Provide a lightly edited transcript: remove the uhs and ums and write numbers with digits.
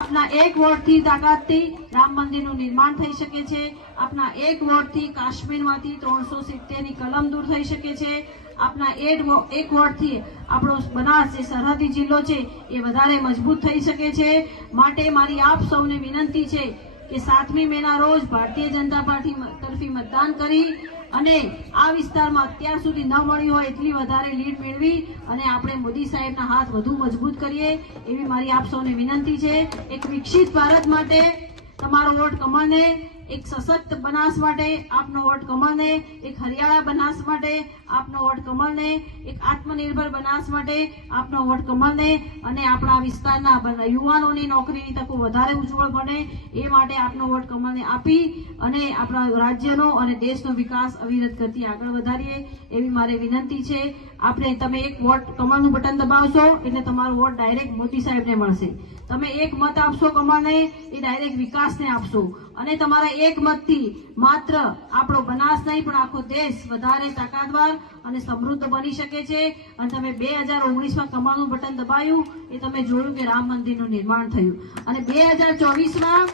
આપના એક વોટથી તાકાતથી રામ મંદિરનું નિર્માણ થઈ શકે છે। આપના એક વોટથી કાશ્મીરમાંથી 370ની કલમ દૂર થઈ શકે છે। આપના એક વોટથી આપણો બનાસ જે સરહદી જિલ્લો છે એ વધારે મજબૂત થઈ શકે છે। માટે મારી આપ સૌને વિનંતી છે કે 7મી મેના રોજ ભારતીય જનતા પાર્ટી તરફી મતદાન કરી અને આ વિસ્તારમાં અત્યાર સુધી ન મળી હોય એટલી વધારે લીડ મેળવી અને આપણે મોદી સાહેબના હાથ વધુ મજબૂત કરીએ એવી મારી આપ સૌને વિનંતી છે। એક વિકસિત ભારત માટે તમારો વોટ કમળને, એક સશક્ત બનાસ માટે આપનો વોટ કમળને, એક હરિયાળા બનાસ માટે આપનો વોટ કમળને, એક આત્મનિર્ભર બનાસ માટે આપનો વોટ કમળને અને આપણા વિસ્તારના યુવાનોની નોકરીની તકો વધારે ઉજ્જવળ બને એ માટે આપનો વોટ કમળને આપી અને આપણા રાજ્યનો અને દેશનો વિકાસ અવિરત ગતિ આગળ વધારીએ એવી મારી વિનંતી છે। આપણે તમે એક વોટ કમળનું બટન દબાવશો એટલે તમારો વોટ ડાયરેક્ટ મોદી સાહેબને મળશે। તમે એક મત આપશો કમળને એ ડાયરેક્ટ વિકાસને આપશો અને તમારા એક મતથી માત્ર આપણો બનાસ નહીં પણ આખો દેશ વધારે તાકાતવાર અને સમૃદ્ધ બની શકે છે। અને તમે 2019માં કમળનું બટન દબાયું એ તમે જોયું કે રામ મંદિરનું નિર્માણ થયું અને 2024માં